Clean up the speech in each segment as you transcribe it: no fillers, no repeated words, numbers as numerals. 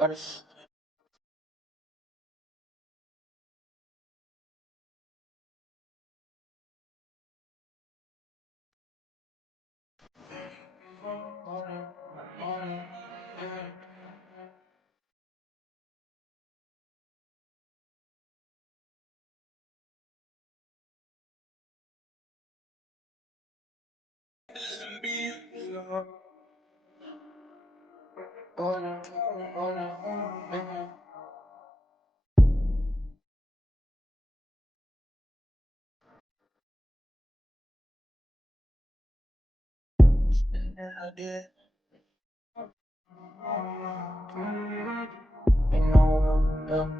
Yes. I know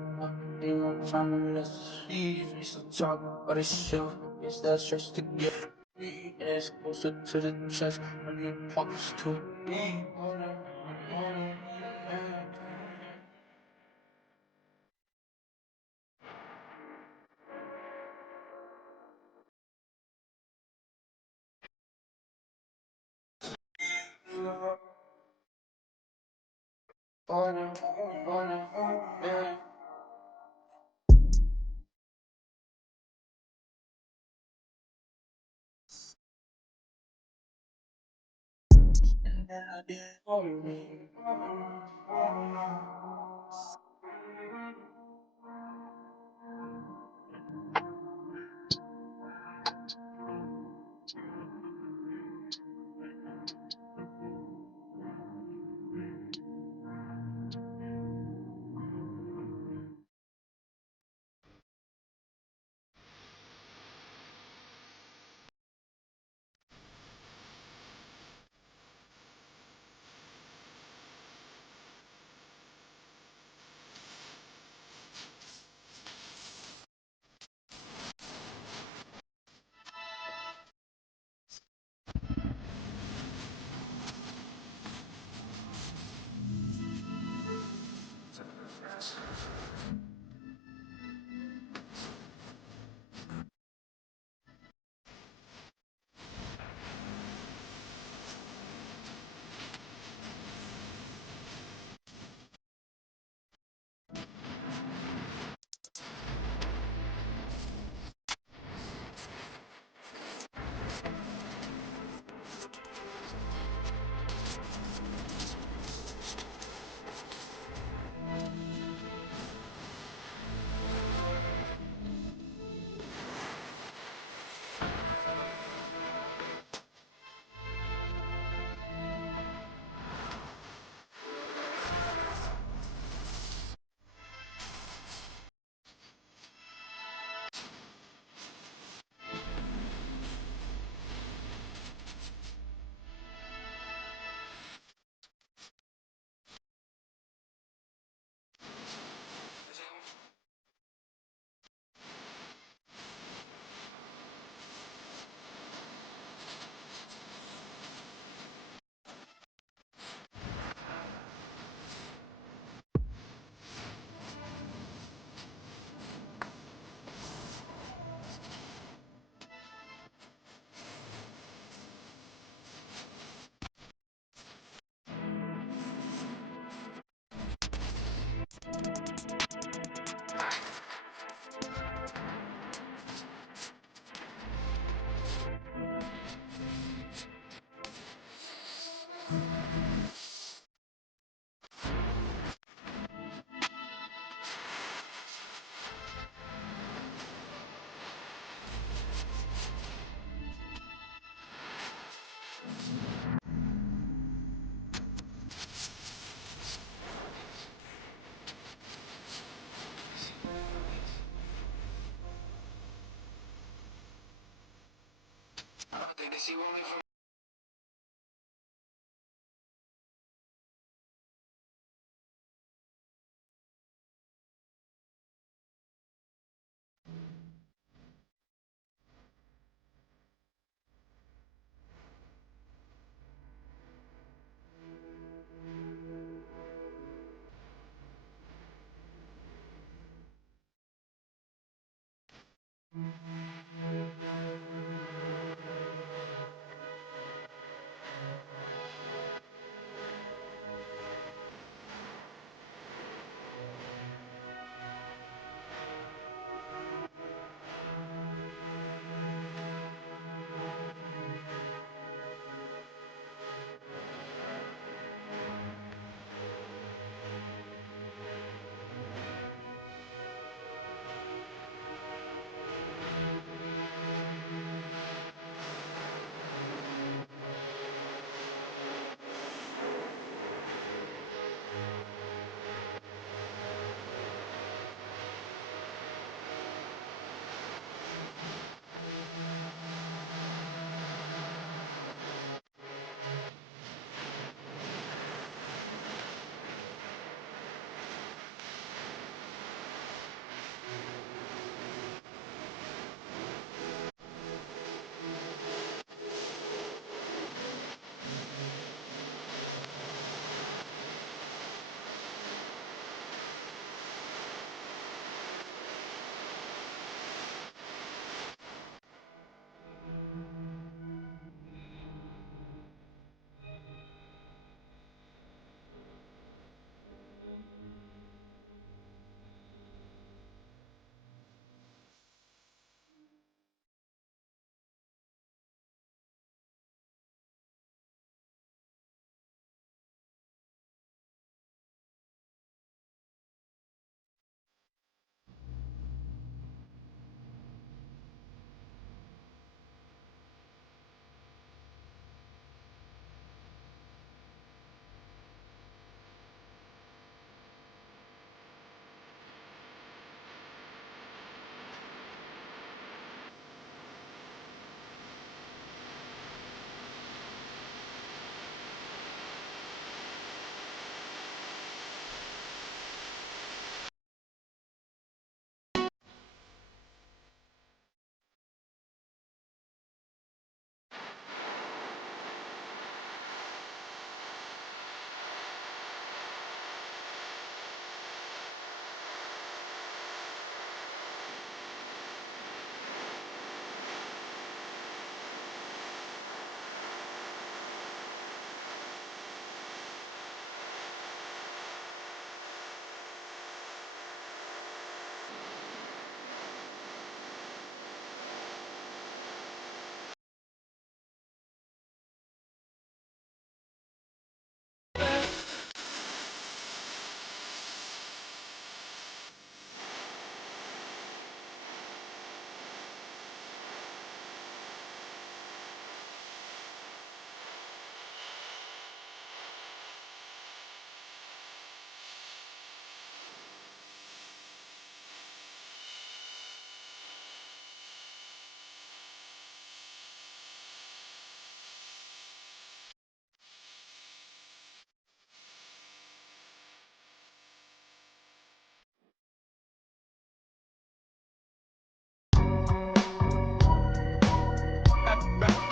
you from the sea, it's a talk, but it's still, it's that stress to get me. It's closer to the chest when you supposed to be.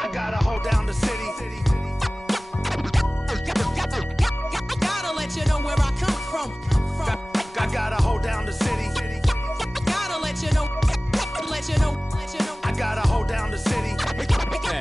I gotta hold down the city. Gotta let you know where I come from. I gotta hold down the city. Gotta let you know. I gotta hold down the city.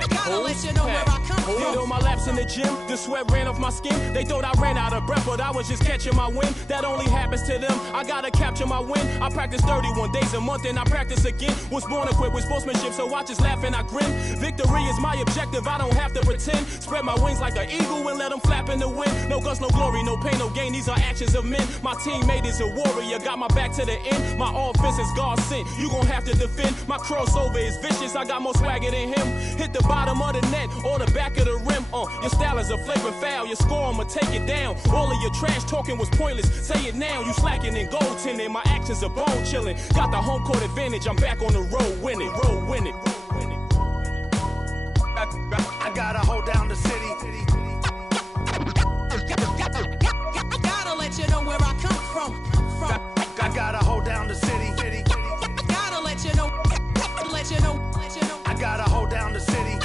Gotta let you know where I come from. Did all my laps in the gym, the sweat ran off my skin. They thought I ran out of breath, but I was just catching my wind. That only happens to them. I gotta capture my win. I practice 31 days a month and I practice again. Was born equipped with sportsmanship, so I just laugh and I grin. Victory is my objective, I don't have to pretend. Spread my wings like an eagle and let them flap in the wind. No guts, no glory, no pain, no gain. These are actions of men. My teammate is a warrior, got my back to the end. My offense is God sent. You gon' have to defend. My crossover is vicious, I got more swagger than him. Hit the bottom of the net or the back of the rim. Your style is a flagrant foul. Your score, I'ma take it down. All of your trash talking was pointless. Say it now. You slacking in goaltending. My actions are bone chilling. Got the home court advantage. I'm back on the road winning. I gotta hold down the city. Gotta let you know where I come from. I gotta hold down the city. Gotta let you know. I gotta hold down the city.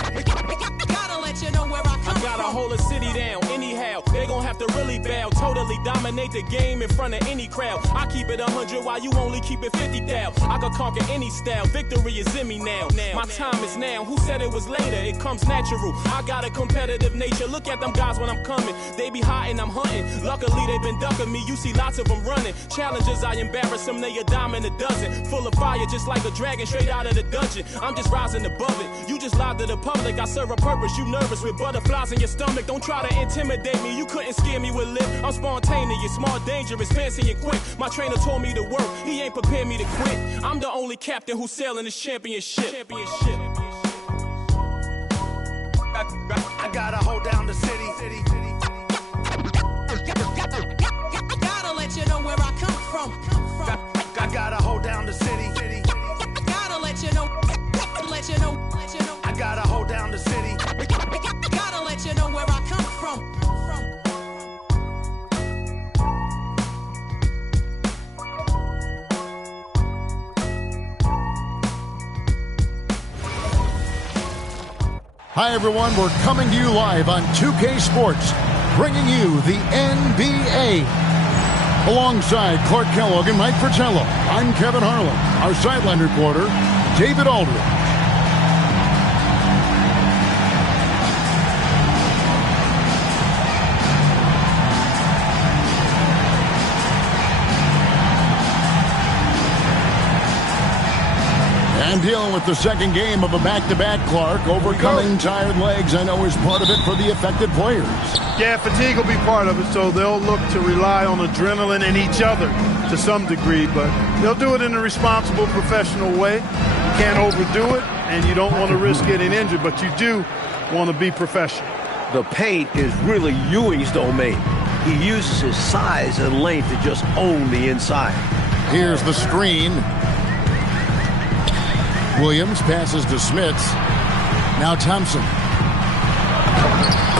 Gotta let you know where I come I gotta from. hold a city down anyhow. They gon' have to really bow. Totally dominate the game in front of any crowd. I keep it 100 while you only keep it 50 thou. I can conquer any style. Victory is in me now. My time is now. Who said it was later? It comes natural. I got a competitive nature. Look at them guys when I'm coming. They be hot and I'm hunting. Luckily they been ducking me. You see lots of them running. Challenges I embarrass them. They a dime in a dozen. Full of fire just like a dragon straight out of the dungeon. I'm just rising above it. You just lied to the public. I serve a purpose. You nervous with butterflies in your stomach. Don't try to intimidate me. You couldn't scare me with lip. I'm spontaneous, smart, dangerous, fancy and quick. My trainer told me to work. He ain't prepared me to quit. I'm the only captain who's sailing this championship. I gotta hold down the city. Gotta let you know where I come from. I gotta hold down the city. Gotta let you know. I gotta hold down the city. Gotta let you know where I come from. Hi, everyone. We're coming to you live on 2K Sports, bringing you the NBA. Alongside Clark Kellogg and Mike Fratello, I'm Kevin Harlan. Our sideline reporter, David Aldridge. And dealing with the second game of a back-to-back, Clark. Overcoming tired legs, I know, is part of it for the affected players. Yeah, fatigue will be part of it, so they'll look to rely on adrenaline and each other to some degree, but they'll do it in a responsible, professional way. You can't overdo it, and you don't want to risk getting injured, but you do want to be professional. The paint is really Ewing's domain. He uses his size and length to just own the inside. Here's the screen. Williams passes to Smits. Now Thompson.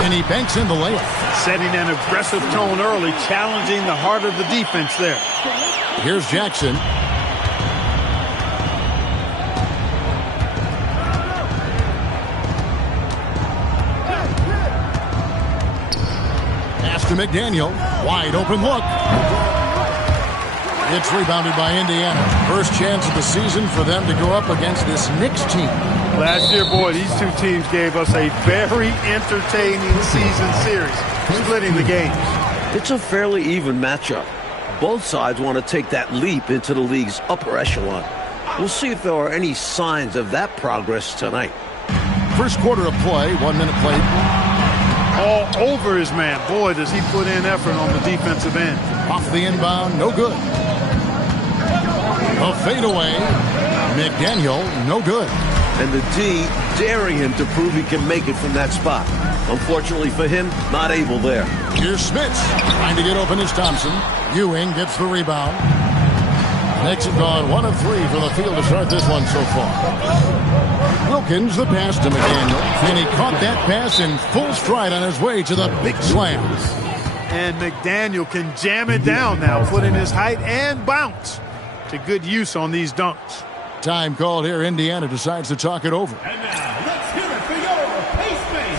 And he banks in the layup. Setting an aggressive tone early, challenging the heart of the defense there. Here's Jackson. Pass to McDaniel. Wide open look. It's rebounded by Indiana. First chance of the season for them to go up against this Knicks team. Last year, boy, these two teams gave us a very entertaining season series, splitting the games. It's a fairly even matchup. Both sides want to take that leap into the league's upper echelon. We'll see if there are any signs of that progress tonight. First quarter of play, 1 minute played. All over his man. Boy, does he put in effort on the defensive end. Off the inbound, no good. A fadeaway. McDaniel, no good. And the D daring him to prove he can make it from that spot. Unfortunately for him, not able there. Here's Smits. Trying to get open is Thompson. Ewing gets the rebound. Knicks have gone 1 of 3 from the field to start this one so far. Wilkins, the pass to McDaniel. And he caught that pass in full stride on his way to the big slam. And McDaniel can jam it down now, put in his height and bounce to good use on these dunks. Time called here. Indiana decides to talk it over. And now, let's hear it for your pace man.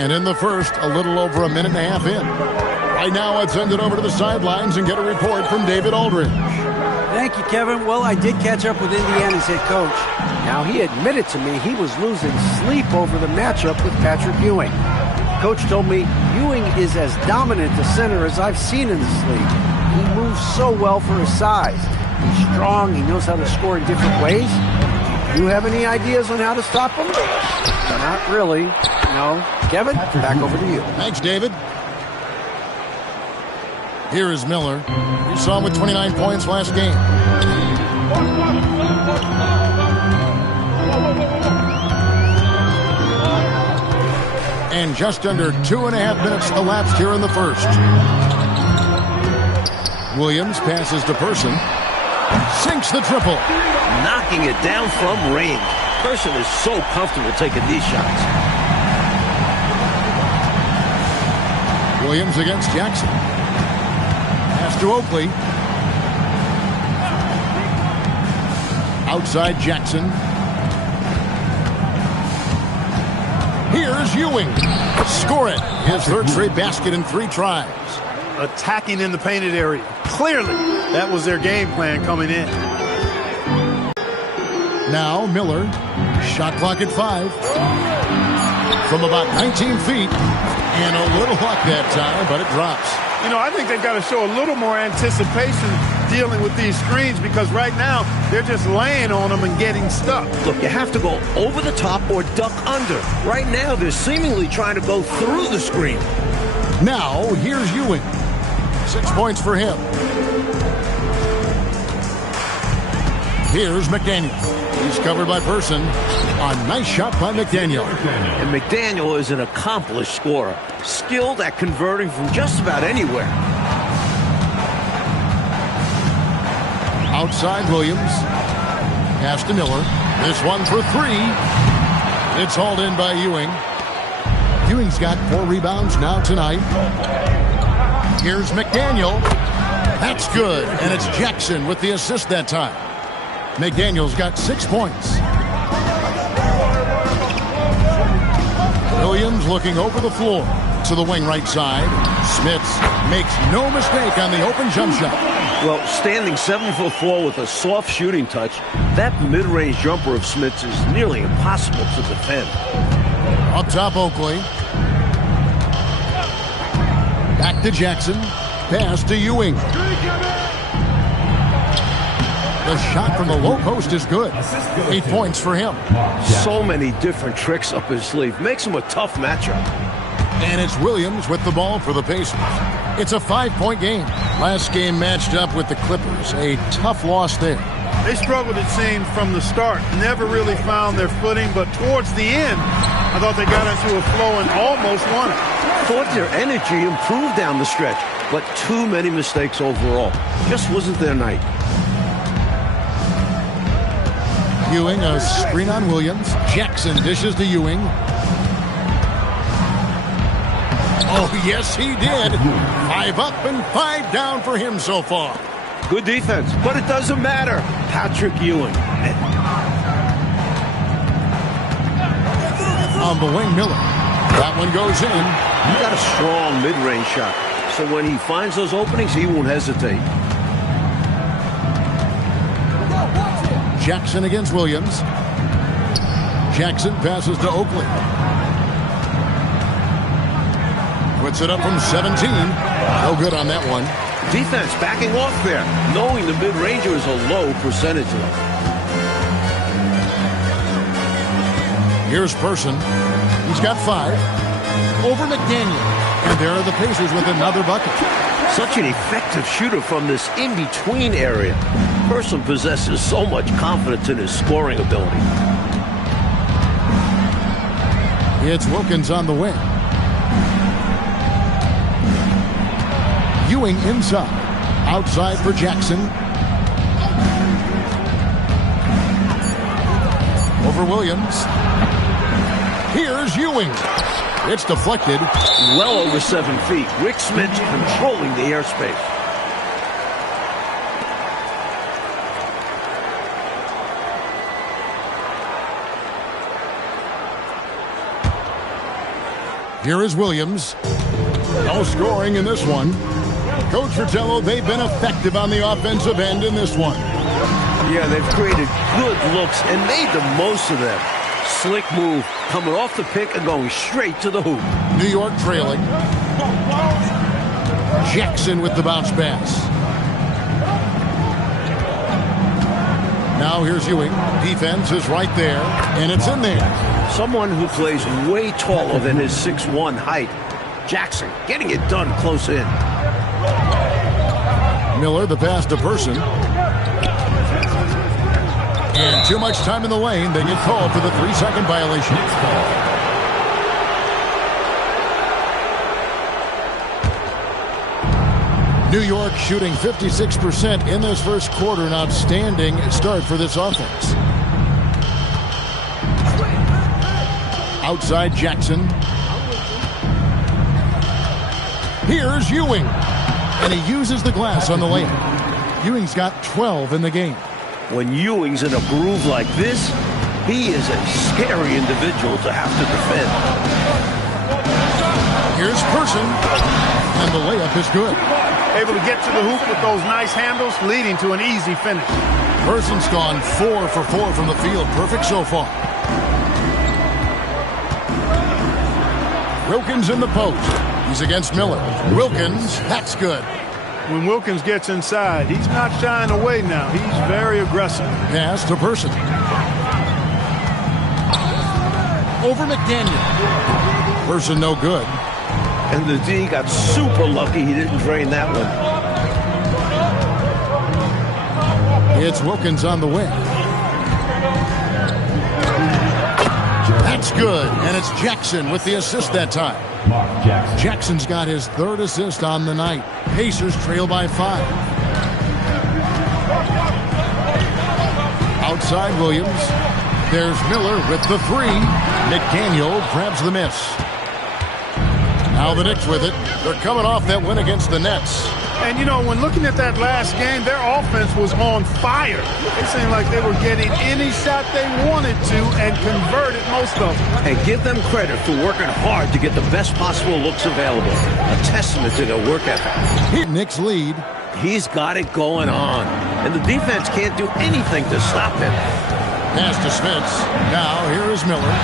And in the first, a little over a minute and a half in. Right now, let's send it over to the sidelines and get a report from David Aldridge. Thank you, Kevin. Well, I did catch up with Indiana's head coach. Now, he admitted to me he was losing sleep over the matchup with Patrick Ewing. Coach told me Ewing is as dominant a center as I've seen in this league. He moves so well for his size. He's strong. He knows how to score in different ways. Do you have any ideas on how to stop him? Not really. No. Kevin, back over to you. Thanks, David. Here is Miller. You saw him with 29 points last game. And just under 2.5 minutes elapsed here in the first. Williams passes to Person. Sinks the triple. Knocking it down from range. Person is so comfortable taking these shots. Williams against Jackson. Pass to Oakley. Outside Jackson. Here's Ewing. Score it. His third straight basket in 3 tries. Attacking in the painted area. Clearly, that was their game plan coming in. Now Miller. Shot clock at 5. From about 19 feet. And a little luck that time, but it drops. You know, I think they've got to show a little more anticipation dealing with these screens because right now they're just laying on them and getting stuck. Look, you have to go over the top or duck under. Right now, they're seemingly trying to go through the screen. Now, here's Ewing. 6 points for him. Here's McDaniel. He's covered by Person. A nice shot by McDaniel. And McDaniel is an accomplished scorer, skilled at converting from just about anywhere. Outside Williams. Pass to Miller. This one for 3. It's hauled in by Ewing. Ewing's got 4 rebounds now tonight. Here's McDaniel. That's good. And it's Jackson with the assist that time. McDaniel's got 6 points. Williams looking over the floor to the wing right side. Smits makes no mistake on the open jump shot. Well, standing 7'4" with a soft shooting touch, that mid-range jumper of Smits is nearly impossible to defend. Up top, Oakley. Back to Jackson. Pass to Ewing. The shot from the low post is good. 8 points for him. So many different tricks up his sleeve. Makes him a tough matchup. And it's Williams with the ball for the Pacers. It's a 5-point game. Last game matched up with the Clippers. A tough loss there. They struggled, it seemed, from the start. Never really found their footing, but towards the end, I thought they got into a flow and almost won it. Thought their energy improved down the stretch, but too many mistakes overall. Just wasn't their night. Ewing, a screen on Williams. Jackson dishes to Ewing. Oh, yes, he did. 5 up and 5 down for him so far. Good defense, but it doesn't matter. Patrick Ewing. On the wing, Miller. That one goes in. He got a strong mid-range shot, so when he finds those openings, he won't hesitate. Jackson against Williams. Jackson passes to Oakley. Puts it up from 17. No good on that one. Defense backing off there, knowing the mid-ranger is a low percentage level. Here's Person. He's got 5. Over McDaniel. And there are the Pacers with another bucket. Such an effective shooter from this in-between area. Person possesses so much confidence in his scoring ability. It's Wilkins on the wing. Ewing inside. Outside for Jackson. Over Williams. Here's Ewing. It's deflected. Well over 7 feet. Rick Smits controlling the airspace. Here is Williams. No scoring in this one. Coach Fratello, they've been effective on the offensive end in this one. Yeah, they've created good looks and made the most of them. Slick move, coming off the pick and going straight to the hoop. New York trailing. Jackson with the bounce pass. Now here's Ewing. Defense is right there, and it's in there. Someone who plays way taller than his 6'1" height. Jackson getting it done close in. Miller, the pass to Person. And too much time in the lane. They get called for the 3-second violation. New York shooting 56% in this first quarter. An outstanding start for this offense. Outside Jackson. Here's Ewing. And he uses the glass on the layup. Ewing's got 12 in the game. When Ewing's in a groove like this, he is a scary individual to have to defend. Here's Person. And the layup is good. Able to get to the hoop with those nice handles, leading to an easy finish. Person's gone 4 for 4 from the field. Perfect so far. Wilkins in the post. He's against Miller. Wilkins, that's good. When Wilkins gets inside, he's not shying away now. He's very aggressive. Pass to Person. Over McDaniel. Person no good. And the D got super lucky he didn't drain that one. It's Wilkins on the wing. That's good. And it's Jackson with the assist that time. Jackson's got his 3rd assist on the night. Pacers trail by 5. Outside Williams. There's Miller with the 3. McDaniel grabs the miss. Now the Knicks with it. They're coming off that win against the Nets. And, you know, when looking at that last game, their offense was on fire. It seemed like they were getting any shot they wanted to and converted most of them. And give them credit for working hard to get the best possible looks available. A testament to their work ethic. Knicks lead. He's got it going on. And the defense can't do anything to stop him. Pass to Smits. Now here is Miller.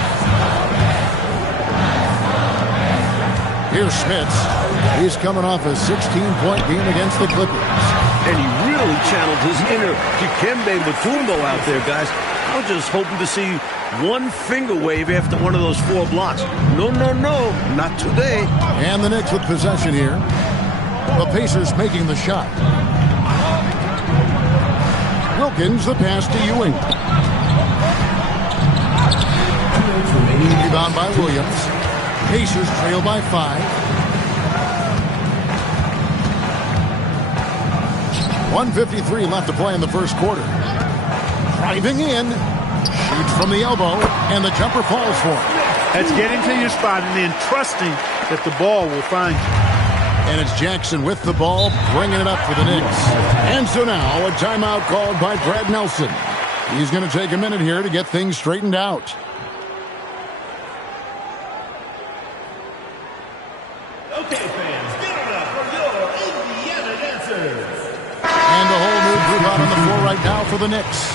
Here's Smits. He's coming off a 16-point game against the Clippers. And he really channeled his inner Dikembe Mutombo out there, guys. I was just hoping to see one finger wave after one of those 4 blocks. No, no, no, not today. And the Knicks with possession here. The Pacers making the shot. Wilkins, the pass to Ewing. Rebound by Williams. Pacers trail by 5. 1:53 left to play in the first quarter. Driving in. Shoots from the elbow. And the jumper falls for him. That's getting to your spot and then trusting that the ball will find you. And it's Jackson with the ball, bringing it up for the Knicks. And so now a timeout called by Brad Nelson. He's going to take a minute here to get things straightened out. Okay, fans, give it up for your Indiana dancers. And a whole new group out on the floor right now for the Knicks.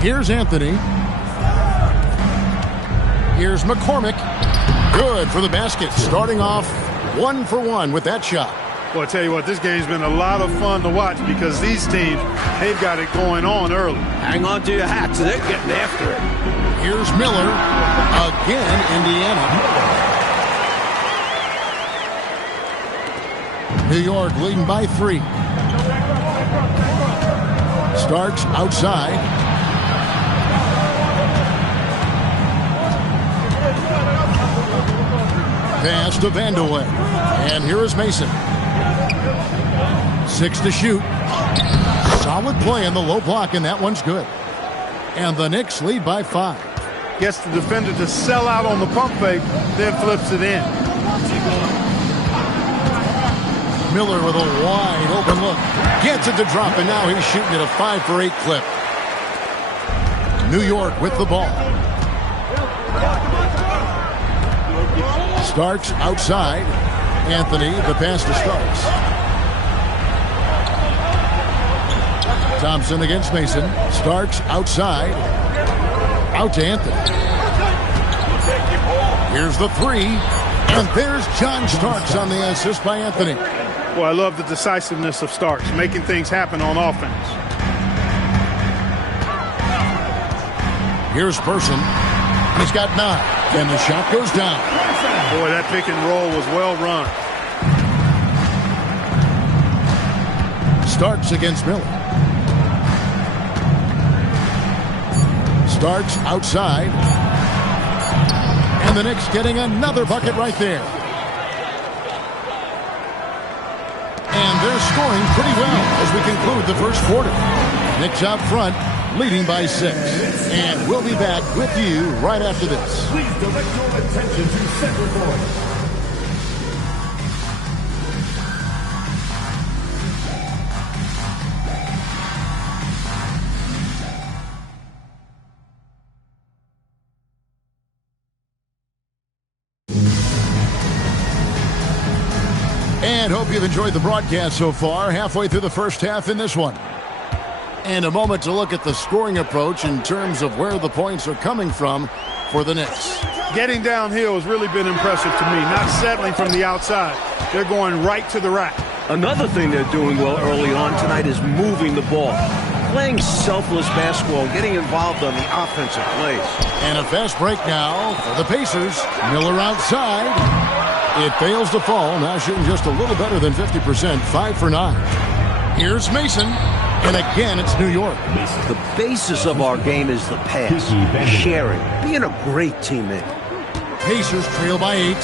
Here's Anthony. Here's McCormick. Good for the basket. Starting off 1 for 1 with that shot. Well, I tell you what, this game's been a lot of fun to watch because these teams, they've got it going on early. Hang on to your hats. They're getting after it. Here's Miller. Again, Indiana. New York leading by 3. Starks outside. Pass to Vandeweghe. And here is Mason. 6 to shoot. Solid play in the low block, and that one's good. And the Knicks lead by 5. Gets the defender to sell out on the pump fake, then flips it in. Miller with a wide open look. Gets it to drop, and now he's shooting at a 5 for 8 clip. New York with the ball. Starks outside. Anthony, the pass to Starks. Thompson against Mason. Starks outside. Out to Anthony. Here's the three. And there's John Starks on the assist by Anthony. Well, I love the decisiveness of Starks, making things happen on offense. Here's Person. He's got 9. And the shot goes down. Boy, that pick and roll was well run. Starks against Miller. Starks outside. And the Knicks getting another bucket right there. And they're scoring pretty well as we conclude the first quarter. Knicks out front, leading by 6. And we'll be back with you right after this. Please direct your attention to center court. And hope you've enjoyed the broadcast so far. Halfway through the first half in this one. And a moment to look at the scoring approach in terms of where the points are coming from for the Knicks. Getting downhill has really been impressive to me, not settling from the outside. They're going right to the rack. Another thing they're doing well early on tonight is moving the ball. Playing selfless basketball, getting involved on the offensive plays. And a fast break now for the Pacers. Miller outside. It fails to fall. Now shooting just a little better than 50%. 5 for 9. Here's Mason. And again, it's New York. The basis of our game is the pass, sharing, being a great teammate. Pacers trail by 8.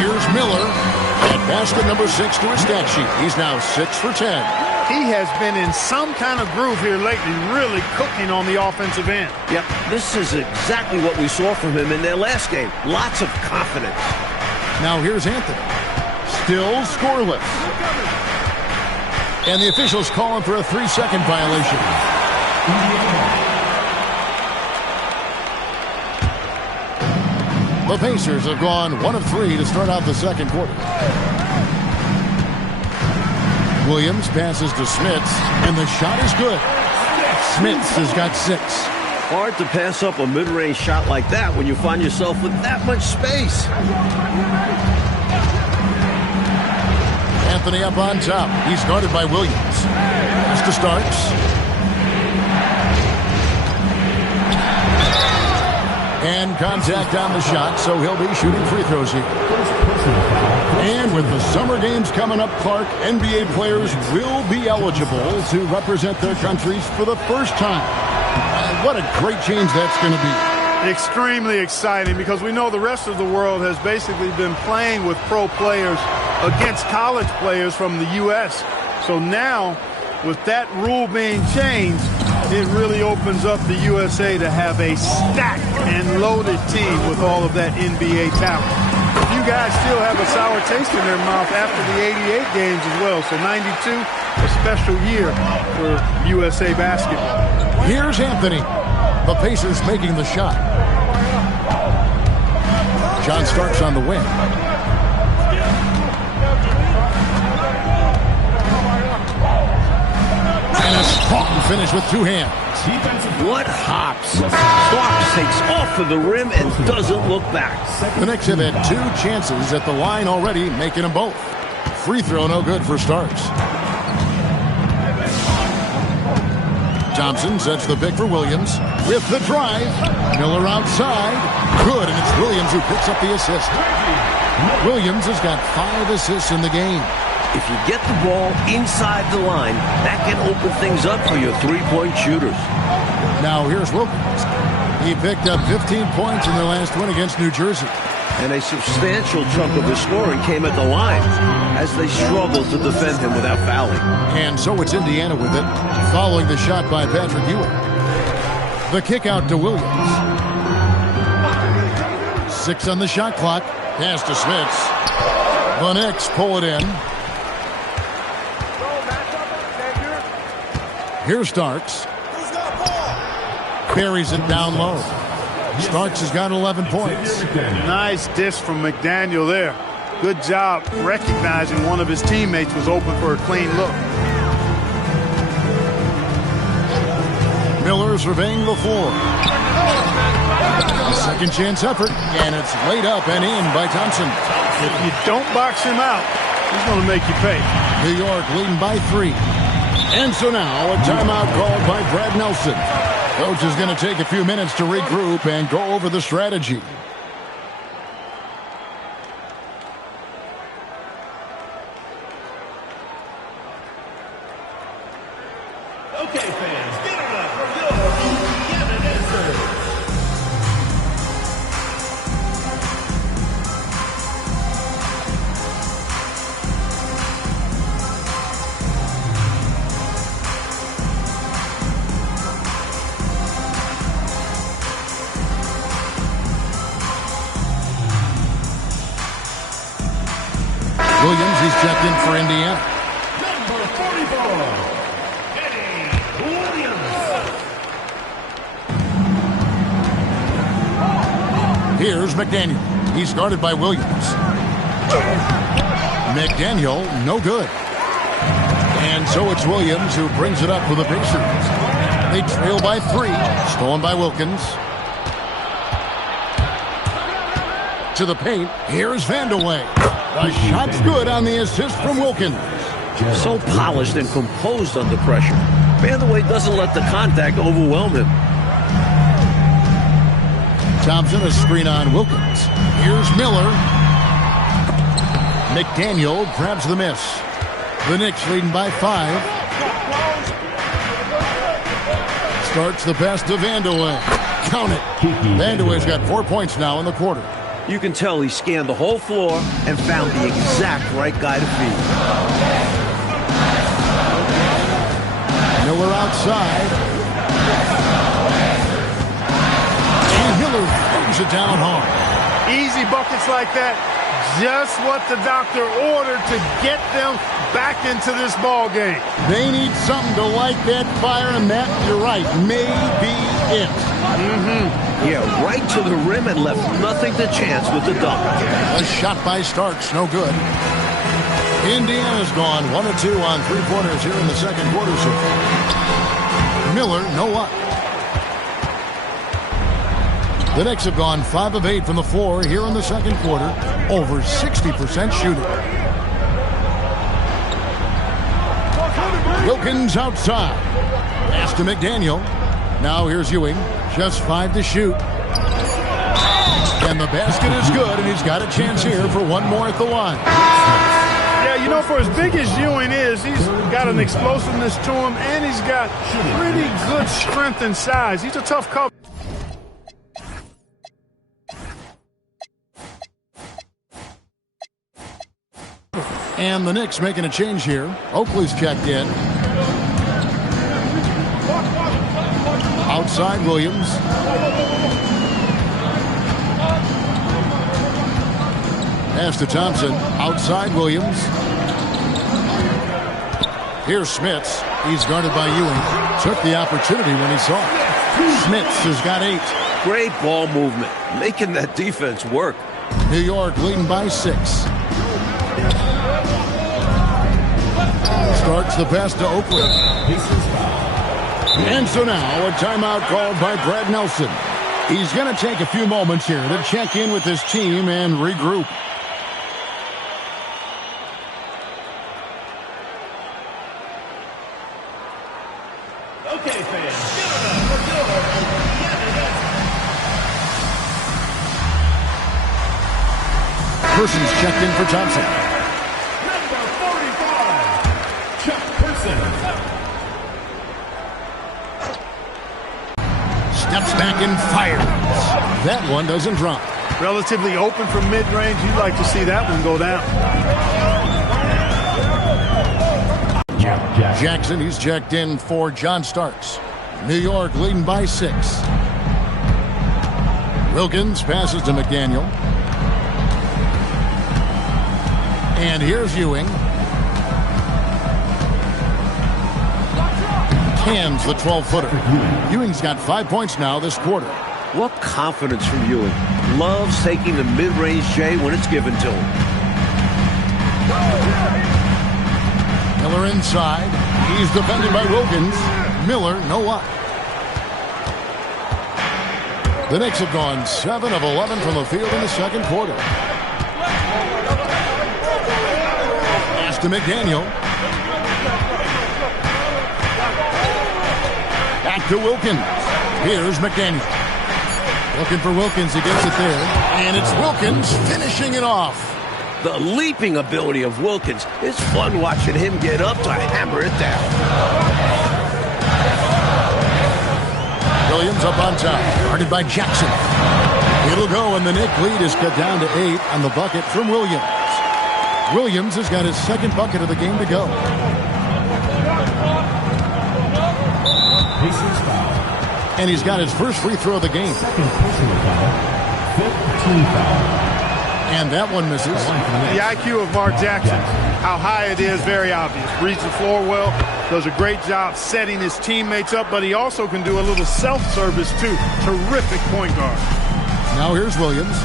Here's Miller at basket number 6 to his stat sheet. He's now 6 for 10. He has been in some kind of groove here lately, really cooking on the offensive end. Yep, this is exactly what we saw from him in their last game. Lots of confidence. Now here's Anthony. Still scoreless. And the officials calling for a 3-second violation. The Pacers have gone 1 of 3 to start out the second quarter. Williams passes to Smits, and the shot is good. Smits has got 6. Hard to pass up a mid-range shot like that when you find yourself with that much space. Anthony up on top. He's guarded by Williams. Pass to Starks. And contact on the shot, so he'll be shooting free throws here. And with the summer games coming up, Clark, NBA players will be eligible to represent their countries for the first time. What a great change that's going to be. Extremely exciting because we know the rest of the world has basically been playing with pro players against college players from the U.S. So now, with that rule being changed, it really opens up the USA to have a stacked and loaded team with all of that NBA talent. A few guys still have a sour taste in their mouth after the 88 games as well. So 92, a special year for USA basketball. Here's Anthony. The Pacers making the shot. John Starks on the wing. And a strong finish with 2 hands. What hops. Starks takes off of the rim and doesn't look back. The Knicks have had 2 chances at the line already, making them both. Free throw no good for Starks. Thompson sets the pick for Williams. With the drive. Miller outside. Good, and it's Williams who picks up the assist. Williams has got 5 assists in the game. If you get the ball inside the line, that can open things up for your three-point shooters. Now here's Wilkins. He picked up 15 points in their last win against New Jersey. And a substantial chunk of his scoring came at the line as they struggled to defend him without fouling. And so it's Indiana with it, following the shot by Patrick Ewing. The kick out to Williams. 6 on the shot clock. Pass to Smits. The Knicks pull it in. Here's Starks. Buries it down low. Starks has got 11 points. Nice dish from McDaniel there. Good job recognizing one of his teammates was open for a clean look. Miller surveying the floor. Second chance effort, and it's laid up and in by Thompson. If you don't box him out, he's going to make you pay. New York leading by 3. And so now a timeout called by Brad Nelson. Coach is going to take a few minutes to regroup and go over the strategy. Okay, fans, get it up for your Indiana dancers. Williams, he's checked in for Indiana. Number 44, Eddie Williams. Here's McDaniel. He's guarded by Williams. McDaniel, no good. And so it's Williams who brings it up for the Pacers. They trail by 3. Stolen by Wilkins. To the paint. Here's Vandeweghe. The shot's good on the assist from Wilkins. So polished and composed under pressure. Vandeweghe doesn't let the contact overwhelm him. Thompson, a screen on Wilkins. Here's Miller. McDaniel grabs the miss. The Knicks leading by 5. Starts the pass to Vandeweghe. Count it. Vandeweghe's got 4 points now in the quarter. You can tell he scanned the whole floor and found the exact right guy to feed. Miller outside. And Miller throws it down hard. Easy buckets like that. Just what the doctor ordered to get them back into this ball game. They need something to light that fire, and that, you're right, may be it. Yeah, right to the rim and left nothing to chance with the dunk. A shot by Starks, no good. Indiana's gone 1 of 2 on 3-pointers here in the second quarter so far. Miller, no luck. The Knicks have gone 5 of 8 from the floor here in the second quarter. Over 60% shooting. Wilkins outside. Pass to McDaniel. Now here's Ewing. Just 5 to shoot. And the basket is good, and he's got a chance here for one more at the line. Yeah, you know, for as big as Ewing is, he's got an explosiveness to him, and he's got pretty good strength and size. He's a tough cover. And the Knicks making a change here. Oakley's checked in. Outside Williams. Pass to Thompson. Outside Williams. Here's Smits. He's guarded by Ewing. Took the opportunity when he saw it. Smits has got 8. Great ball movement, making that defense work. New York leading by 6. Starts the pass to Oakley. And so now a timeout called by Brad Nelson. He's going to take a few moments here to check in with his team and regroup. Okay, fans, get it up for your Indiana dancers. Persons checked in for Thompson. Number 45, Chuck Person. Steps back and fires. That one doesn't drop. Relatively open from mid-range. You'd like to see that one go down. Jackson, he's checked in for John Starks. New York leading by 6. Wilkins passes to McDaniel. And here's Ewing. Cans the 12-footer. Ewing's got 5 points now this quarter. What confidence from Ewing. Loves taking the mid-range J when it's given to him. Miller inside. He's defended by Wilkins. Miller, no up. The Knicks have gone 7 of 11 from the field in the second quarter. Pass to McDaniel. Back to Wilkins. Here's McDaniel. Looking for Wilkins. He gets it there. And it's Wilkins finishing it off. The leaping ability of Wilkins. It's fun watching him get up to hammer it down. Williams up on top. Guarded by Jackson. It'll go, and the Knicks lead is cut down to 8 on the bucket from Williams. Williams has got his second bucket of the game to go. And he's got his first free throw of the game. And that one misses. The IQ of Mark Jackson, how high it is, very obvious. Reads the floor well, does a great job setting his teammates up, but he also can do a little self-service too. Terrific point guard. Now here's Williams.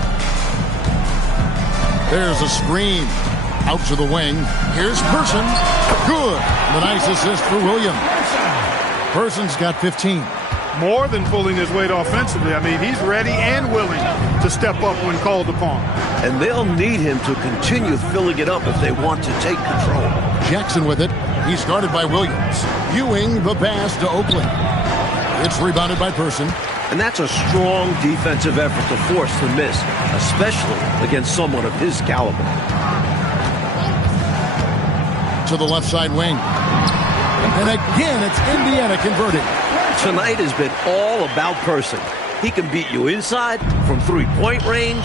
There's a screen. Out to the wing. Here's Person. Good. The nice assist for Williams. Person's got 15. More than pulling his weight offensively. I mean, he's ready and willing to step up when called upon. And they'll need him to continue filling it up if they want to take control. Jackson with it. He's guarded by Williams. Ewing the pass to Oakley. It's rebounded by Person. And that's a strong defensive effort to force the miss, especially against someone of his caliber. To the left side wing. And again, it's Indiana converting. Tonight has been all about Person. He can beat you inside, from three-point range,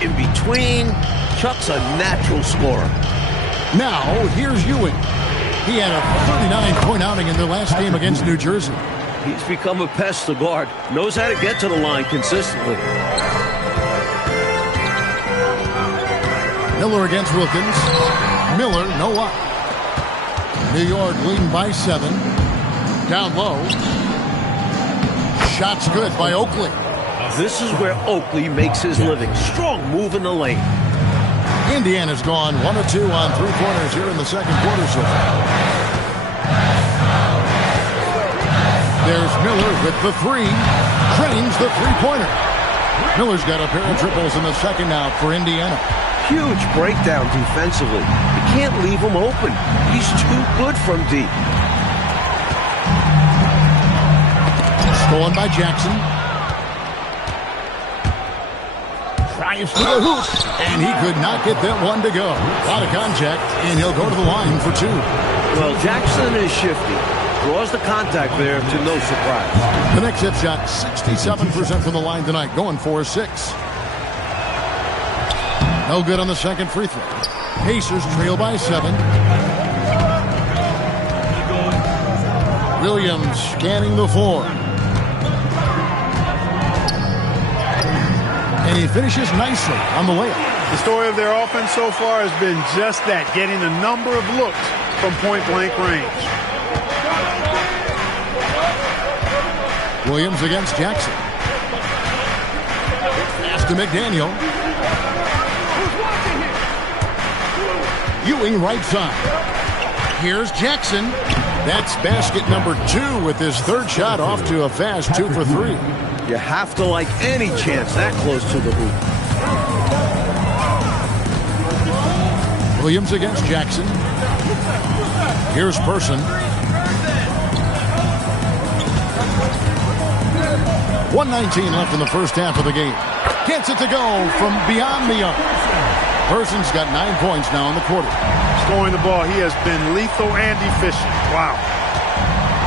in between. Chuck's a natural scorer. Now, here's Ewing. He had a 39-point outing in their last game against New Jersey. He's become a pest to guard. Knows how to get to the line consistently. Miller against Wilkins. Miller, no up. New York leading by 7. Down low. Shot's good by Oakley. This is where Oakley makes his living. Strong move in the lane. Indiana's gone 1 of 2 on three-pointers here in the second quarter so far. There's Miller with the 3. Drains the three-pointer. Miller's got a pair of triples in the second now for Indiana. Huge breakdown defensively. You can't leave him open. He's too good from deep. Stolen by Jackson. Drives to the hoop, and he could not get that one to go. A lot of contact, and he'll go to the line for 2. Well, Jackson is shifty. Draws the contact there to no surprise. The Knicks have shot 67% from the line tonight, going 4-6. No good on the second free throw. Pacers trail by 7. Williams scanning the floor. And he finishes nicely on the layup. The story of their offense so far has been just that, getting a number of looks from point-blank range. Williams against Jackson. Pass to McDaniel. Ewing right side. Here's Jackson. That's basket number 2 with his third shot off to a fast 2 for 3. You have to like any chance that close to the hoop. Williams against Jackson. Here's Person. 1:19 left in the first half of the game. Gets it to go from beyond the arc. Person's got 9 points now in the quarter. Scoring the ball, he has been lethal and efficient. Wow.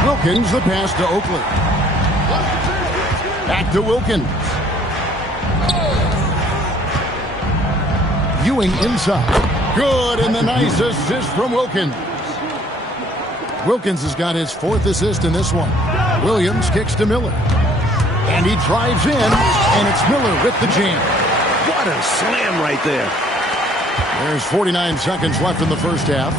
Wilkins the pass to Oakley. Back to Wilkins. Ewing inside. Good, and the nice assist from Wilkins. Wilkins has got his 4th assist in this one. Williams kicks to Miller. And he drives in, and it's Miller with the jam. What a slam right there. There's 49 seconds left in the first half.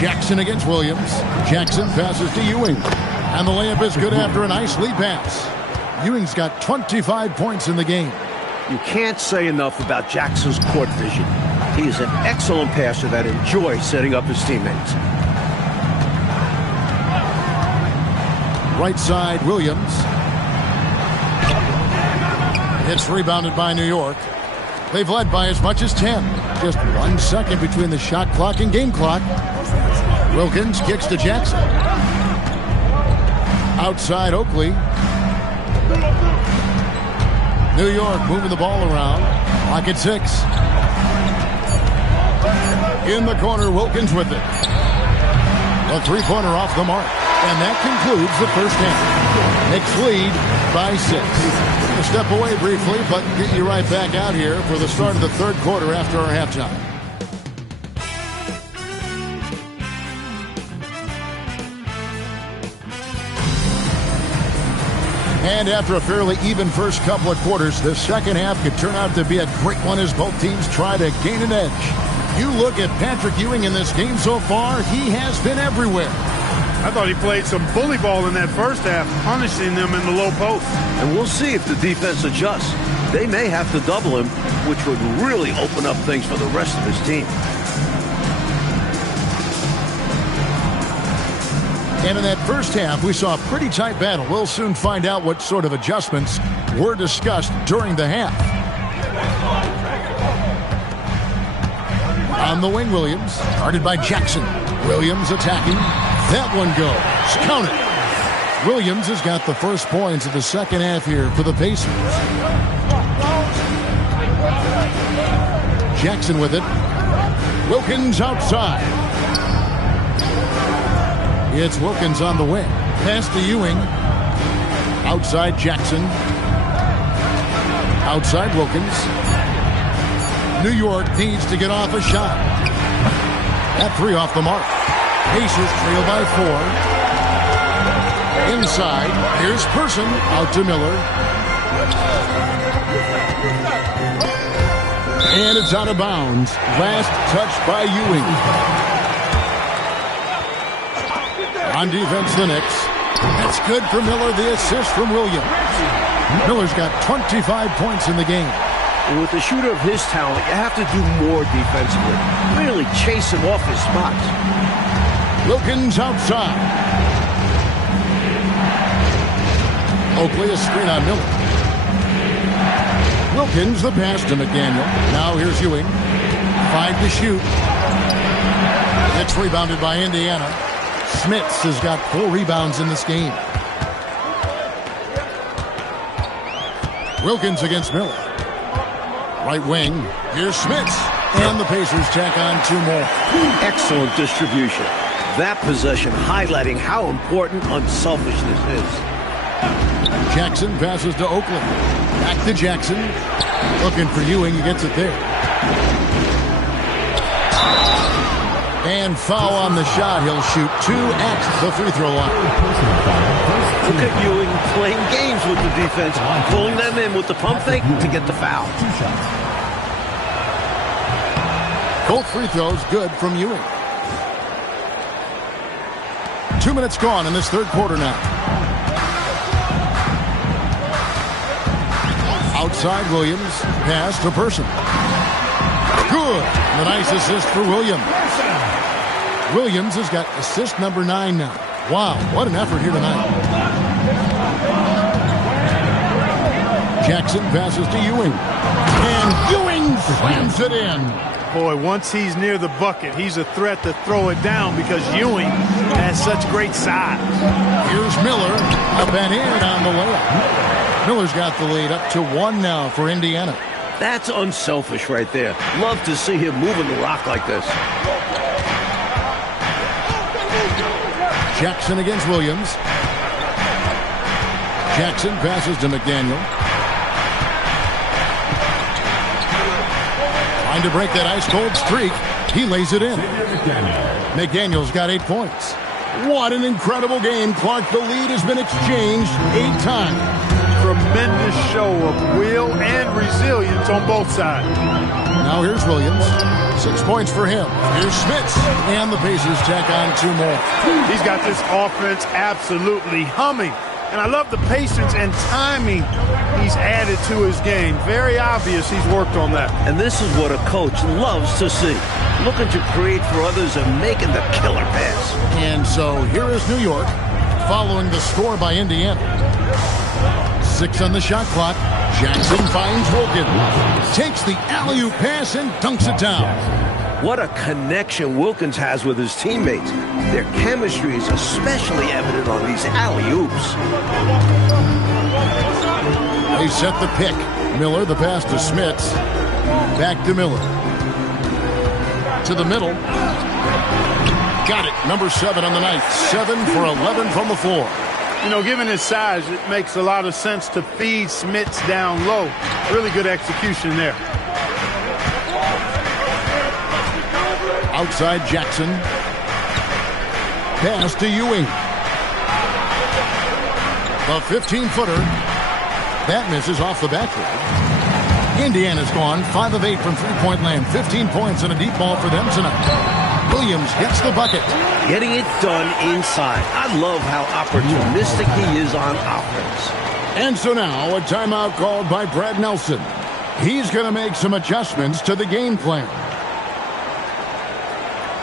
Jackson against Williams. Jackson passes to Ewing. And the layup is good after a nice lead pass. Ewing's got 25 points in the game. You can't say enough about Jackson's court vision. He is an excellent passer that enjoys setting up his teammates. Right side, Williams. It's rebounded by New York. They've led by as much as 10. Just 1 second between the shot clock and game clock. Wilkins kicks to Jackson. Outside Oakley. New York moving the ball around. Clock at 6. In the corner, Wilkins with it. A three-pointer off the mark. And that concludes the first half. Knicks lead by 6. We're going to step away briefly, but get you right back out here for the start of the third quarter after our halftime. And after a fairly even first couple of quarters, the second half could turn out to be a great one as both teams try to gain an edge. You look at Patrick Ewing in this game so far, he has been everywhere. I thought he played some bully ball in that first half, punishing them in the low post. And we'll see if the defense adjusts. They may have to double him, which would really open up things for the rest of his team. And in that first half, we saw a pretty tight battle. We'll soon find out what sort of adjustments were discussed during the half. On the wing, Williams, guarded by Jackson. Williams attacking. That one goes. Count it. Williams has got the first points of the second half here for the Pacers. Jackson with it. Wilkins outside. It's Wilkins on the wing. Pass to Ewing. Outside Jackson. Outside Wilkins. New York needs to get off a shot. That three off the mark. Pacers trail by 4. Inside. Here's Person. Out to Miller. And it's out of bounds. Last touch by Ewing. On defense, the Knicks. That's good for Miller. The assist from Williams. Miller's got 25 points in the game. And with a shooter of his talent, you have to do more defensively. Really chase him off his spots. Wilkins outside. Oakley a screen on Miller. Wilkins the pass to McDaniel. Now here's Ewing. 5 to shoot. It's rebounded by Indiana. Smits has got 4 rebounds in this game. Wilkins against Miller. Right wing. Here's Smits. And the Pacers tack on 2 more. Excellent distribution. That possession highlighting how important unselfishness is. Jackson passes to Oakley. Back to Jackson. Looking for Ewing. He gets it there. And foul on the shot. He'll shoot 2 at the free throw line. Look at Ewing playing games with the defense, pulling them in with the pump fake to get the foul. Both free throws good from Ewing. 2 minutes gone in this third quarter now. Outside Williams. Pass to Person. Good. The nice assist for Williams. Williams has got assist number 9 now. Wow, what an effort here tonight. Jackson passes to Ewing. And Ewing slams it in. Boy, once he's near the bucket, he's a threat to throw it down because Ewing has such great size. Here's Miller. Up and in on the layup. Miller's got the lead up to 1 now for Indiana. That's unselfish right there. Love to see him moving the rock like this. Jackson against Williams. Jackson passes to McDaniel. Trying to break that ice-cold streak. He lays it in. McDaniel's got 8 points. What an incredible game, Clark. The lead has been exchanged 8 times. Tremendous show show of will and resilience on both sides. Now here's Williams. 6 points for him. Here's Smits. And the Pacers tack on 2 more. He's got this offense absolutely humming. And I love the patience and timing he's added to his game. Very obvious he's worked on that. And this is what a coach loves to see. Looking to create for others and making the killer pass. And so here is New York following the score by Indiana. 6 on the shot clock. Jackson finds Wilkins. Takes the alley-oop pass and dunks it down. What a connection Wilkins has with his teammates. Their chemistry is especially evident on these alley-oops. They set the pick. Miller, the pass to Smits. Back to Miller. To the middle. Got it. Number 7 on the night. 7 for 11 from the floor. You know, given his size, it makes a lot of sense to feed Smits down low. Really good execution there. Outside Jackson. Pass to Ewing. The 15-footer. That misses off the backboard. Indiana's gone 5 of 8 from three-point land. 15 points and a deep ball for them tonight. Williams gets the bucket. Getting it done inside. I love how opportunistic he is on offense. And so now a timeout called by Brad Nelson. He's going to make some adjustments to the game plan.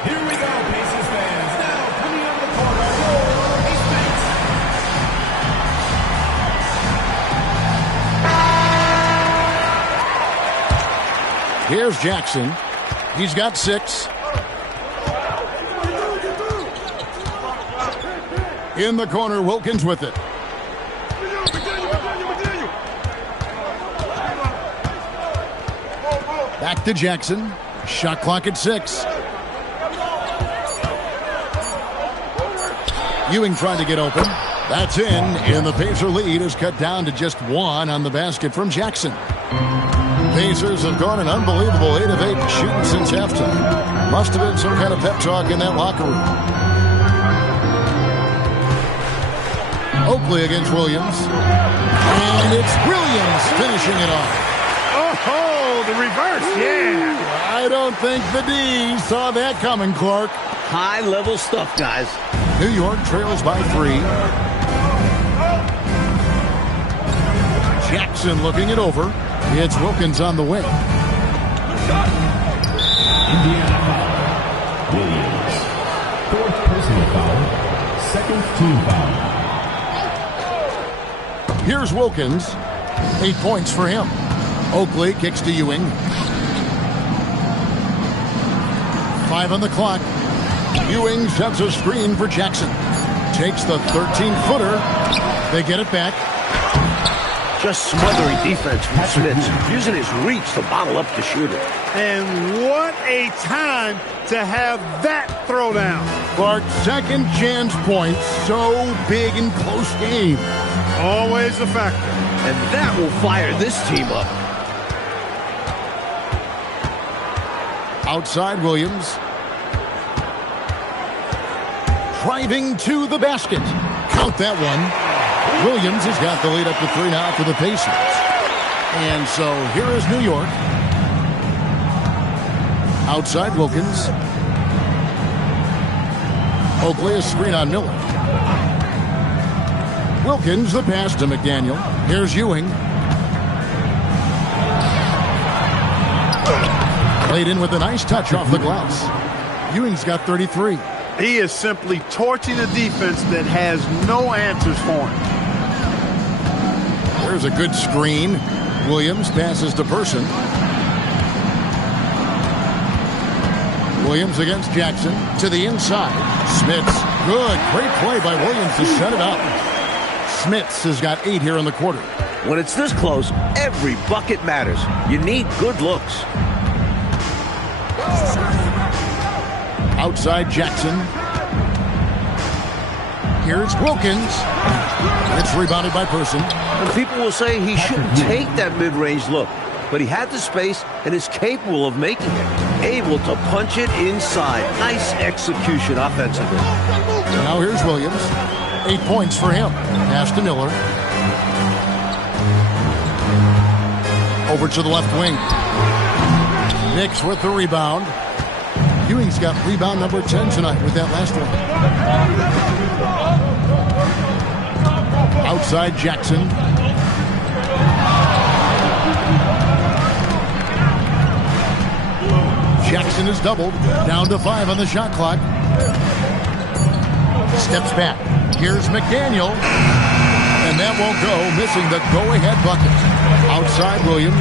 Here we go, Pacers fans. Now coming on the court are your Ace Banks. Here's Jackson. He's got 6. In the corner, Wilkins with it. Back to Jackson. Shot clock at 6. Ewing trying to get open. That's in, and the Pacer lead is cut down to just 1 on the basket from Jackson. Pacers have gone an unbelievable 8 of 8 shooting since halftime. Must have been some kind of pep talk in that locker room. Oakley against Williams. And it's Williams finishing it off. Oh, the reverse, yeah. I don't think the D saw that coming, Clark. High-level stuff, guys. New York trails by 3. Jackson looking it over. It's Wilkins on the wing. Indiana foul. Williams. 4th personal foul. 2nd team foul. Here's Wilkins. 8 points for him. Oakley kicks to Ewing. 5 on the clock. Ewing sets a screen for Jackson. Takes the 13-footer. They get it back. Just smothering defense from Smits, using his reach to bottle up the shooter. And what a time to have that throwdown. Clark, second chance points. So big in close game. Always a factor. And that will fire this team up. Outside Williams. Driving to the basket. Count that one. Williams has got the lead up to 3 now for the Pacers. And so here is New York. Outside Wilkins. Oakley a screen on Miller. Wilkins the pass to McDaniel. Here's Ewing. Played in with a nice touch off the glass. Ewing's got 33. He is simply torching a defense that has no answers for him. There's a good screen. Williams passes to Person. Williams against Jackson to the inside. Smits. Good. Great play by Williams to set it up. Smits has got 8 here in the quarter. When it's this close, every bucket matters. You need good looks. Outside Jackson. Here's Wilkins. It's rebounded by Person. And people will say he shouldn't take that mid-range look, but he had the space and is capable of making it. Able to punch it inside. Nice execution offensively. Now here's Williams. 8 points for him. Pass to Miller. Over to the left wing. Knicks with the rebound. Ewing's got rebound number 10 tonight with that last one. Outside Jackson. Jackson is doubled. Down to 5 on the shot clock. Steps back. Here's McDaniel. And that won't go. Missing the go-ahead bucket. Outside Williams.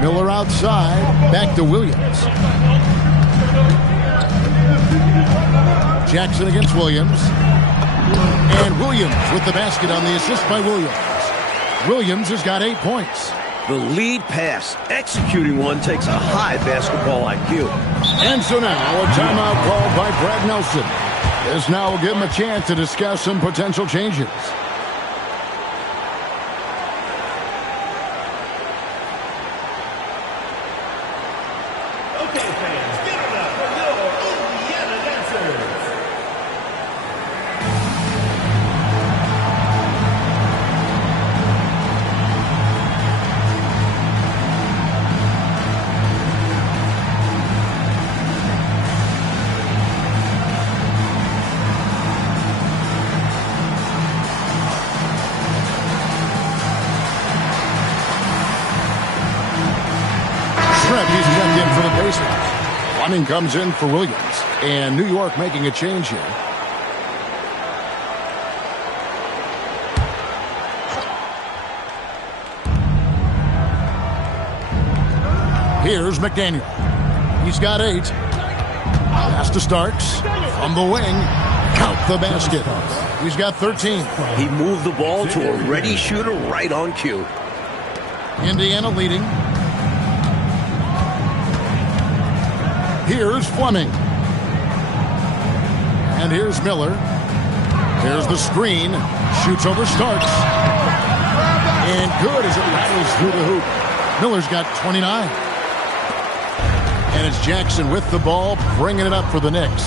Miller outside. Back to Williams. Jackson against Williams. And Williams with the basket on the assist by Williams. Williams has got 8 points. The lead pass, executing one, takes a high basketball IQ. And so now a timeout called by Brad Nelson. This now will give him a chance to discuss some potential changes. Okay, fans, give it up for your Indiana dancers. He's checked in for the Pacers. Fleming comes in for Williams. And New York making a change here. Here's McDaniel. He's got 8. Pass to Starks. From the wing. Count the basket. He's got 13. He moved the ball to a ready shooter right on cue. Indiana leading. Here's Fleming. And here's Miller. Here's the screen. Shoots over Starks. And good as it rattles through the hoop. Miller's got 29. And it's Jackson with the ball, bringing it up for the Knicks.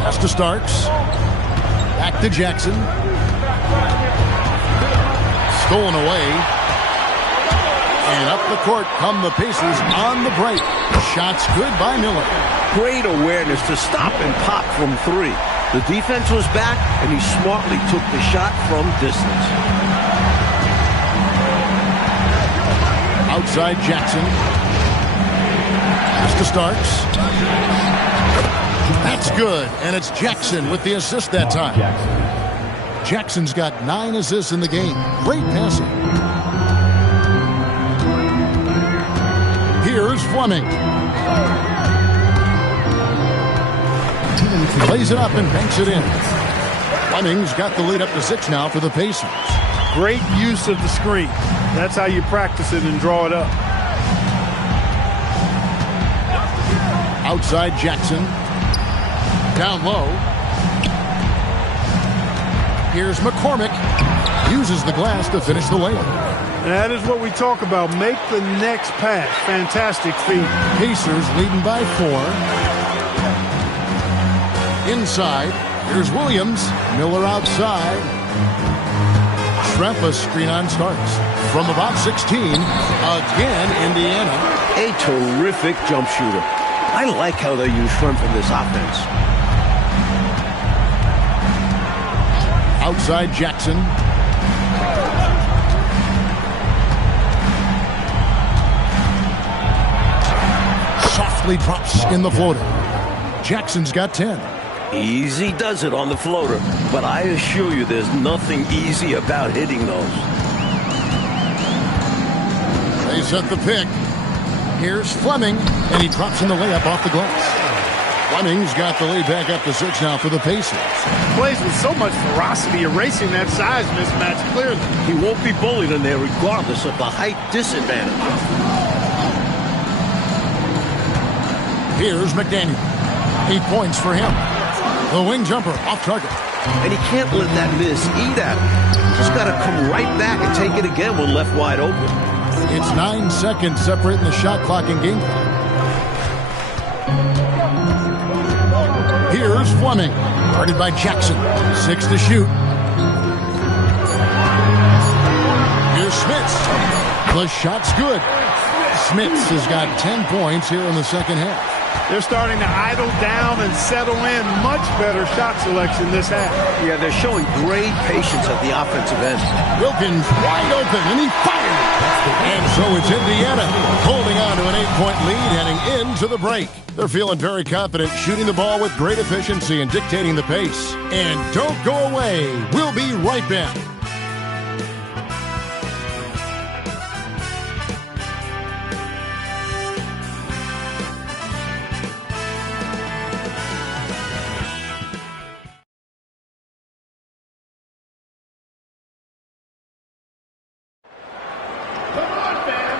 Pass to Starks. Back to Jackson. Stolen away. And up the court come the Pacers on the break. Shots good by Miller. Great awareness to stop and pop from 3. The defense was back, and he smartly took the shot from distance. Outside Jackson. Pass to Starks. That's good. And it's Jackson with the assist that time. Jackson's got 9 assists in the game. Great passing. Here's Fleming. Lays it up and banks it in. Fleming's got the lead up to 6 now for the Pacers. Great use of the screen. That's how you practice it and draw it up. Outside Jackson. Down low. Here's McCormick. Uses the glass to finish the layup. And that is what we talk about. Make the next pass. Fantastic feat. Pacers leading by 4. Inside. Here's Williams. Miller outside. Schrempf screen on Starks. From about 16. Again, Indiana. A terrific jump shooter. I like how they use Schrempf in this offense. Outside Jackson. Softly drops in the floater. Jackson's got 10. Easy does it on the floater, but I assure you there's nothing easy about hitting those. They set the pick. Here's Fleming, and he drops in the layup off the glass. Fleming's got the lead back up to 6 now for the Pacers. Plays with so much ferocity, erasing that size mismatch clearly. He won't be bullied in there regardless of the height disadvantage. Here's McDaniel. 8 points for him. The wing jumper off target. And he can't let that miss eat at him. He's got to come right back and take it again when left wide open. It's 9 seconds separating the shot clock and game. Here's Fleming. Guarded by Jackson. 6 to shoot. Here's Smits. The shot's good. Smits has got 10 points here in the second half. They're starting to idle down and settle in. Much better shot selection this half. Yeah, they're showing great patience at the offensive end. Wilkins wide open, and he fired. And so it's Indiana holding on to an 8-point lead heading into the break. They're feeling very confident, shooting the ball with great efficiency and dictating the pace. And don't go away. We'll be right back.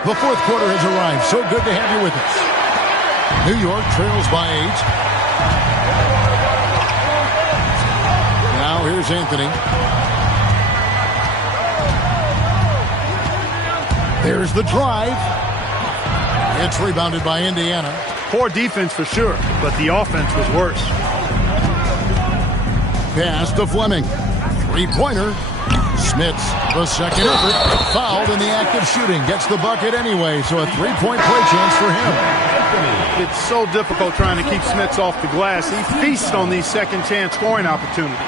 The fourth quarter has arrived. So good to have you with us. New York trails by 8. Now here's Anthony. There's the drive. It's rebounded by Indiana. Poor defense for sure, but the offense was worse. Pass to Fleming. Three-pointer. Smits, the second effort, fouled in the act of shooting. Gets the bucket anyway, so a three-point play chance for him. It's so difficult trying to keep Smits off the glass. He feasts on these second-chance scoring opportunities.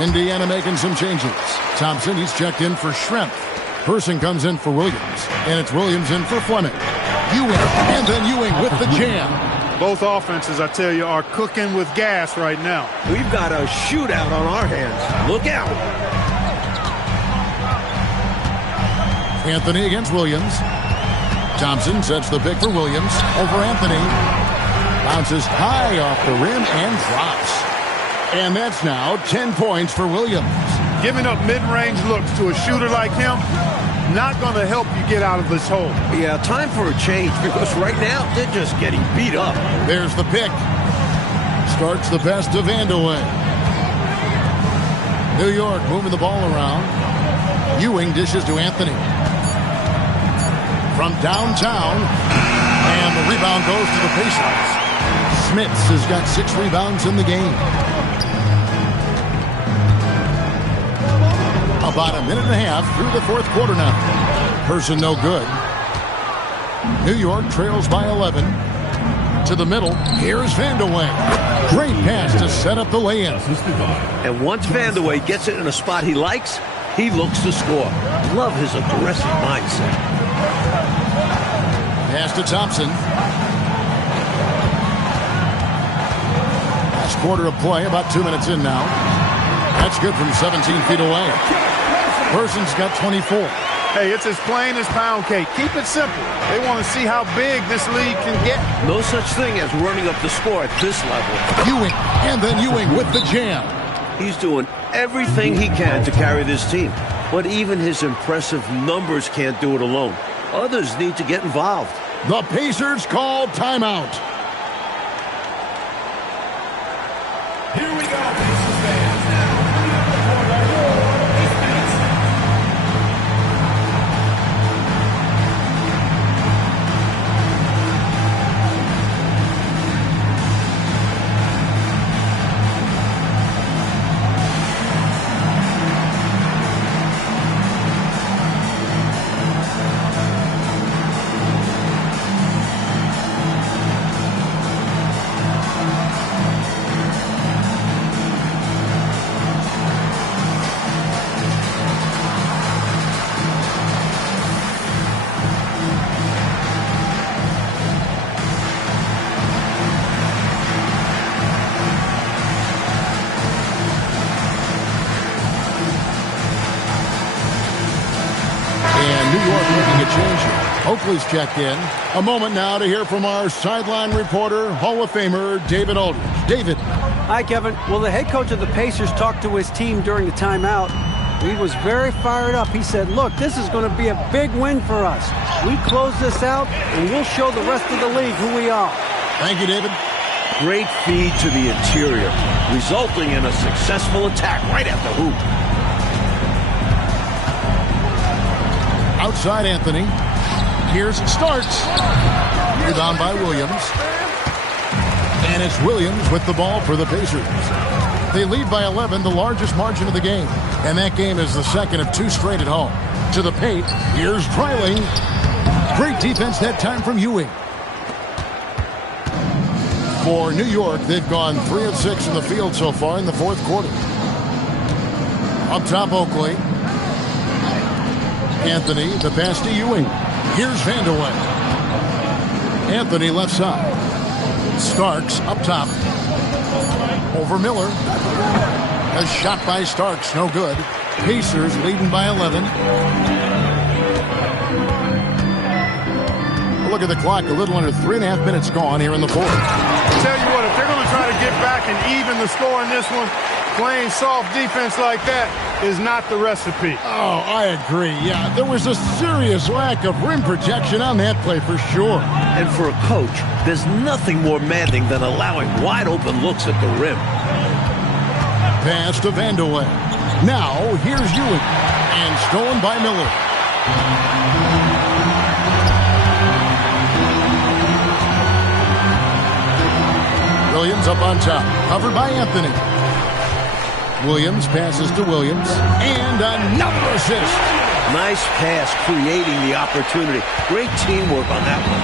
Indiana making some changes. Thompson, he's checked in for Schrempf. Person comes in for Williams, and it's Williams in for Fleming. Ewing, and then Ewing with the jam. Both offenses, I tell you, are cooking with gas right now. We've got a shootout on our hands. Look out. Anthony against Williams. Thompson sets the pick for Williams over Anthony. Bounces high off the rim and drops. And that's now 10 points for Williams. Giving up mid-range looks to a shooter like him, not going to help you get out of this hole. Yeah, time for a change because right now they're just getting beat up. There's the pick. Starts the pass to Vandeweghe. New York moving the ball around. Ewing dishes to Anthony. From downtown, and the rebound goes to the Pacers. Smits has got 6 rebounds in the game. About a minute and a half through the fourth quarter now. Person no good. New York trails by 11. To the middle, here's Vandeweghe. Great pass to set up the lay-in. And once Vandeweghe gets it in a spot he likes, he looks to score. Love his aggressive mindset. Pass to Thompson. Last quarter of play, about 2 minutes in now. That's good from 17 feet away. Person's got 24. Hey, it's as plain as pound cake. Keep it simple. They want to see how big this league can get. No such thing as running up the score at this level. Ewing, and then Ewing with the jam. He's doing everything he can to carry this team. But even his impressive numbers can't do it alone. Others need to get involved. The Pacers call timeout. Here we go, Pacers fans. Now, Oakley's checked in. A moment now to hear from our sideline reporter, Hall of Famer David Aldridge. David. Hi, Kevin. Well, the head coach of the Pacers talked to his team during the timeout. He was very fired up. He said, look, this is going to be a big win for us. We close this out, and we'll show the rest of the league who we are. Thank you, David. Great feed to the interior, resulting in a successful attack right at the hoop. Outside Anthony. Here's Starks. Rebound by Williams. And it's Williams with the ball for the Pacers. They lead by 11, the largest margin of the game. And that game is the second of 2 straight at home. To the paint, here's Dreiling. Great defense that time from Ewing. For New York, they've gone 3 of 6 in the field so far in the fourth quarter. Up top, Oakley. Anthony, the pass to Ewing. Here's Vandeweghe. Anthony left side. Starks up top. Over Miller. A shot by Starks, no good. Pacers leading by 11. Look at the clock, a little under 3.5 minutes gone here in the fourth. I'll tell you what, if they're going to try to get back and even the score in this one, playing soft defense like that is not the recipe. Oh, I agree. Yeah, there was a serious lack of rim protection on that play for sure. And for a coach, there's nothing more maddening than allowing wide open looks at the rim. Pass to Vandeweghe. Now, here's Ewing. And stolen by Miller. Williams up on top. Covered by Anthony. Williams passes to Williams. And another assist. Nice pass, creating the opportunity. Great teamwork on that one.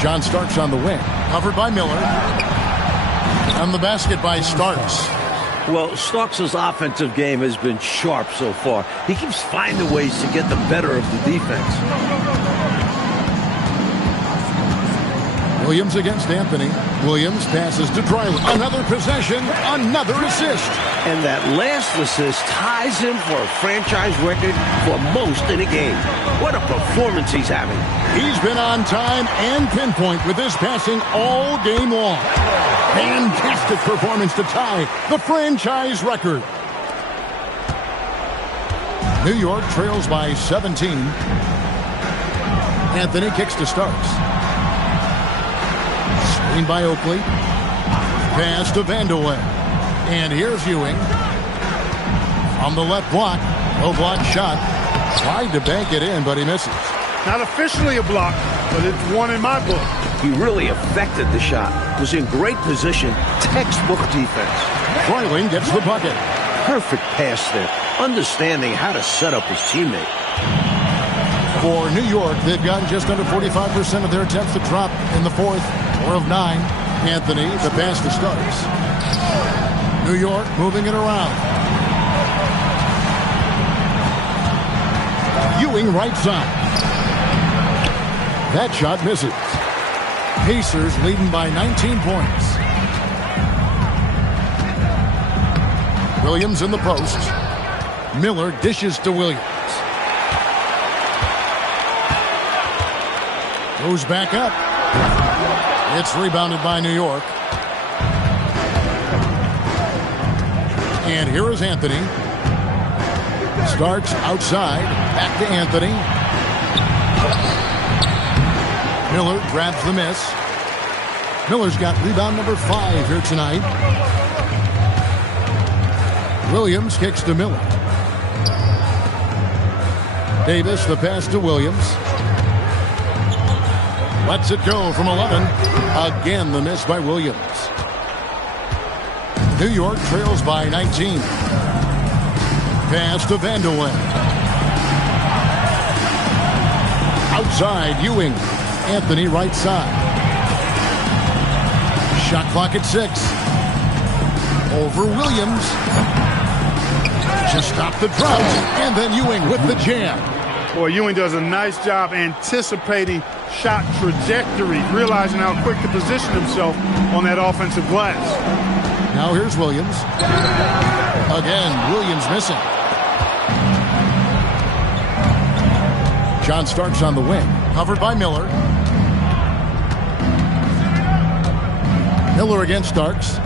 John Starks on the wing. Covered by Miller. And the basket by Starks. Well, Starks' offensive game has been sharp so far. He keeps finding ways to get the better of the defense. Williams against Anthony. Williams passes to Dreiling. Another possession, another assist. And that last assist ties him for a franchise record for most in a game. What a performance he's having. He's been on time and pinpoint with his passing all game long. Fantastic performance to tie the franchise record. New York trails by 17. Anthony kicks to Starks. Screen by Oakley. Pass to Vandeweghe. And here's Ewing. On the left block. Low block shot. Tried to bank it in, but he misses. Not officially a block, but it's one in my book. He really affected the shot. Was in great position. Textbook defense. Dreiling gets the bucket. Perfect pass there. Understanding how to set up his teammate. For New York, they've gotten just under 45% of their attempts to drop in the fourth. 4 of 9. Anthony, the pass to Starks. New York moving it around. Ewing right side. That shot misses. Pacers leading by 19 points. Williams in the post. Miller dishes to Williams. Goes back up. It's rebounded by New York. And here is Anthony. Starks outside. Back to Anthony. Miller grabs the miss. Miller's got rebound number 5 here tonight. Williams kicks to Miller. Davis, the pass to Williams. Lets it go from 11. Again, the miss by Williams. New York trails by 19. Pass to Vandeweghe. Outside, Ewing. Anthony right side. Shot clock at 6. Over Williams. Just stop the drought. And then Ewing with the jam. Boy, Ewing does a nice job anticipating shot trajectory, realizing how quick to position himself on that offensive glass. Now here's Williams. Again, Williams missing. John Starks on the wing. Covered by Miller. Miller against Starks.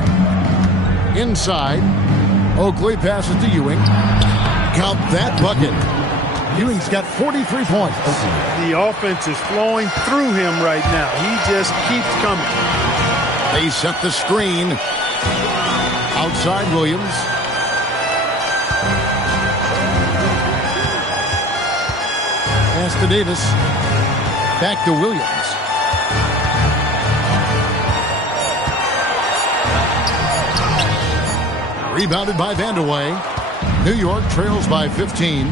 Inside. Oakley passes to Ewing. Count that bucket. Ewing's got 43 points. The offense is flowing through him right now. He just keeps coming. They set the screen. Outside Williams. Pass to Davis. Back to Williams. Rebounded by Vandeweghe. New York trails by 15.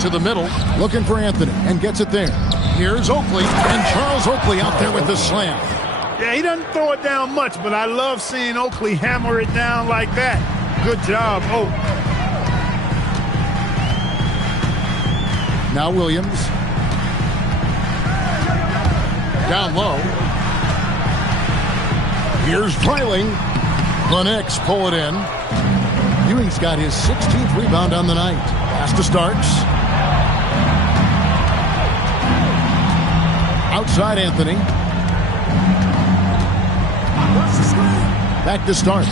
To the middle, looking for Anthony, and gets it there. Here's Oakley, and Charles Oakley out there with the slam. Yeah, he doesn't throw it down much, but I love seeing Oakley hammer it down like that. Good job, Oak. Now Williams. Down low. Here's Trailing. The Knicks pull it in. Ewing's got his 16th rebound on the night. Pass to Starks. Outside Anthony. Back to Starks.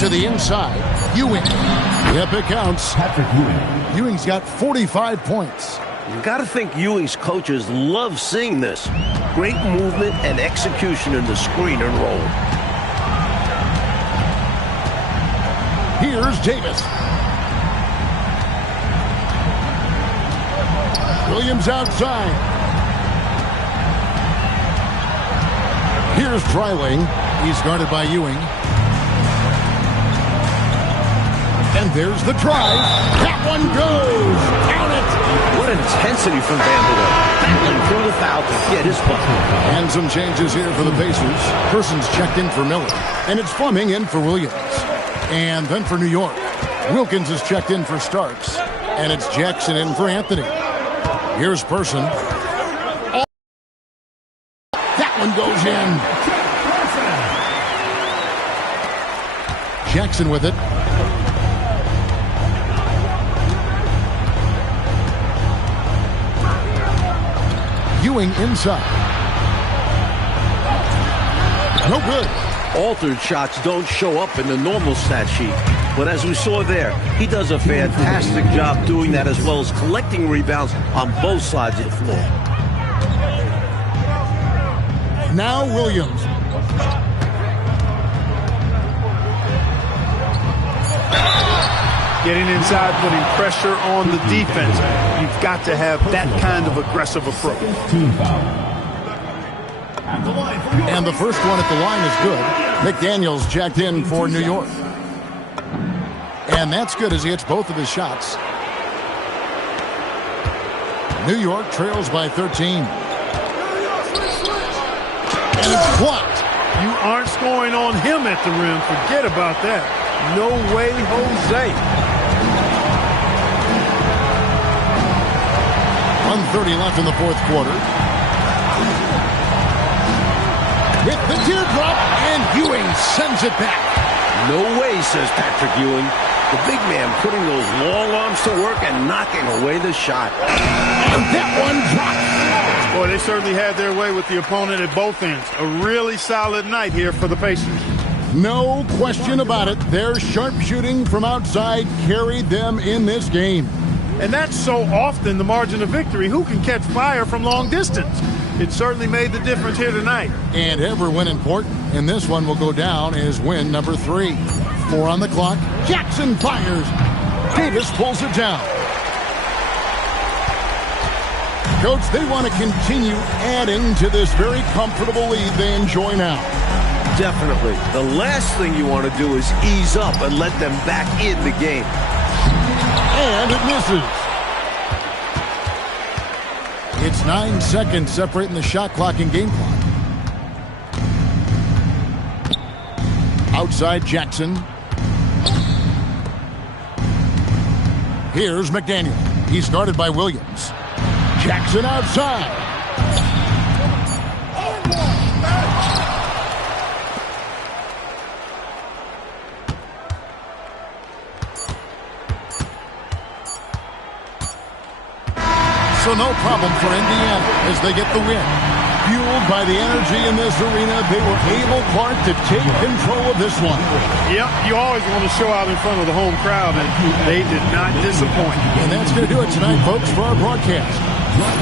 To the inside. Ewing. Yep, it counts. Patrick Ewing. Ewing's got 45 points. You got to think Ewing's coaches love seeing this. Great movement and execution in the screen and roll. Here's Davis. Williams outside. Here's Trailing. He's guarded by Ewing. And there's the drive. That one goes. Count it. What intensity from Vandeweghe. Battling through the foul to get his bucket. And some changes here for the Pacers. Persons checked in for Miller. And it's Fleming in for Williams. And then for New York, Wilkins is checked in for Starks. And it's Jackson in for Anthony. Here's Person. That one goes in. Jackson with it. Ewing inside. No good. Altered shots don't show up in the normal stat sheet. But as we saw there, he does a fantastic job doing that as well as collecting rebounds on both sides of the floor. Now Williams. Getting inside, putting pressure on the defense. You've got to have that kind of aggressive approach. Team foul. And the first one at the line is good. McDaniels checked in for New York. And that's good as he hits both of his shots. New York trails by 13. And it's blocked. You aren't scoring on him at the rim. Forget about that. No way, Jose. 1:30 left in the fourth quarter. With the teardrop, and Ewing sends it back. No way, says Patrick Ewing. The big man putting those long arms to work and knocking away the shot. And that one drops. Boy, they certainly had their way with the opponent at both ends. A really solid night here for the Pacers. No question about it. Their sharpshooting from outside carried them in this game. And that's so often the margin of victory. Who can catch fire from long distance? It certainly made the difference here tonight. And every win important. And this one will go down as win number 3. 4 on the clock. Jackson fires. Davis pulls it down. Coach, they want to continue adding to this very comfortable lead they enjoy now. Definitely. The last thing you want to do is ease up and let them back in the game. And it misses. It's 9 seconds separating the shot clock and game clock. Outside Jackson. Here's McDaniel. He's guarded by Williams. Jackson outside. So no problem for Indiana as they get the win. Fueled by the energy in this arena, they were able, Clark, to take control of this one. Yep, you always want to show out in front of the home crowd, and they did not disappoint. And that's going to do it tonight, folks, for our broadcast.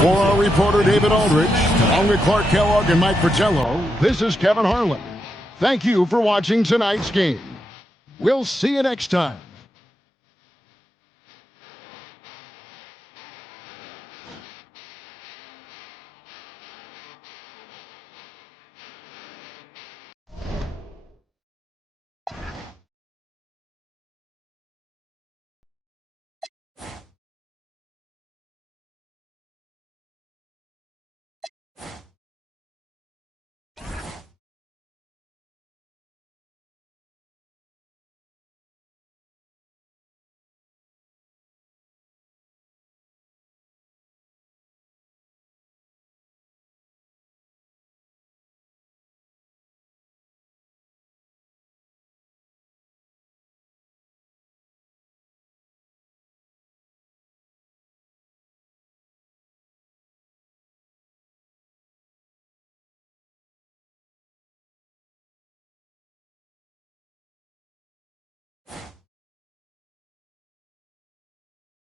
For our reporter, David Aldridge, along with Clark Kellogg and Mike Fratello, this is Kevin Harlan. Thank you for watching tonight's game. We'll see you next time.